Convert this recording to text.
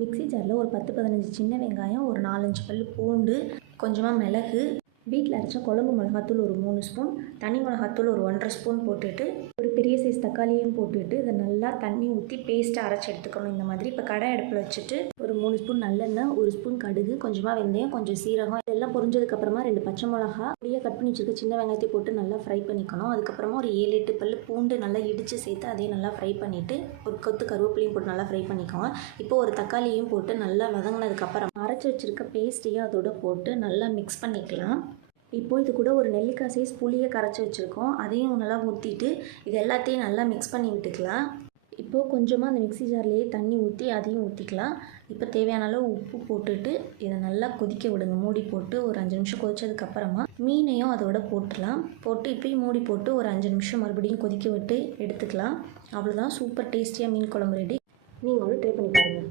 Mixie ஜாரில் ஒரு 10-15 சின்ன வெங்காயம், ஒரு 4-5 பல் பூண்டு, கொஞ்சமாக மிளகு, வீட்டில் அரைச்ச குழம்பு மிளகாத்தூள் ஒரு 3 ஸ்பூன், தனி மிளகாத்தூள் ஒரு 1½ ஸ்பூன் போட்டுட்டு, ஒரு பெரிய சைஸ் தக்காளியும் போட்டுட்டு இதை நல்லா தண்ணி ஊற்றி பேஸ்ட்டாக அரைச்சி எடுத்துக்கணும். இந்த மாதிரி இப்போ கடை அடுப்பில் வச்சுட்டு ஒரு 3 ஸ்பூன் நல்லெண்ணெய், 1 ஸ்பூன் கடுகு, கொஞ்சமாக வெந்தயம், கொஞ்சம் சீரகம் இதெல்லாம் பொரிஞ்சதுக்கப்புறமா 2 பச்சை மிளகா, அப்படியே கட் பண்ணி வச்சுருக்க சின்ன வெங்காயத்தை போட்டு நல்லா ஃப்ரை பண்ணிக்கணும். அதுக்கப்புறமா ஒரு 7-8 பல் பூண்டு நல்லா இடித்து சேர்த்து அதையும் நல்லா ஃப்ரை பண்ணிவிட்டு ஒரு கொத்து கருவேப்பிலையும் போட்டு நல்லா ஃப்ரை பண்ணிக்கோங்க. இப்போ ஒரு தக்காளியும் போட்டு நல்லா வதங்கினதுக்கப்புறம் அரைச்சி வச்சுருக்க பேஸ்ட்டையும் அதோட போட்டு நல்லா மிக்ஸ் பண்ணிக்கலாம். இப்போது இது கூட ஒரு நெல்லிக்காய் சைஸ் புளியை கரைச்சி வச்சுருக்கோம், அதையும் நல்லா ஊற்றிட்டு இது எல்லாத்தையும் நல்லா மிக்ஸ் பண்ணி விட்டுக்கலாம். இப்போது கொஞ்சமாக அந்த மிக்ஸி ஜார்லேயே தண்ணி ஊற்றி அதையும் ஊற்றிக்கலாம். இப்போ தேவையான அளவு உப்பு போட்டுட்டு இதை நல்லா கொதிக்க விடுங்க. மூடி போட்டு ஒரு 5 நிமிஷம் கொதிச்சதுக்கப்புறமா மீனையும் அதோட போட்டுடலாம். போட்டு இப்போயும் மூடி போட்டு ஒரு 5 நிமிஷம் மறுபடியும் கொதிக்க விட்டு எடுத்துக்கலாம். அவ்வளோதான், சூப்பர் டேஸ்டியாக மீன் குழம்பு ரெடி. நீங்களும் ட்ரை பண்ணி பாருங்கள்.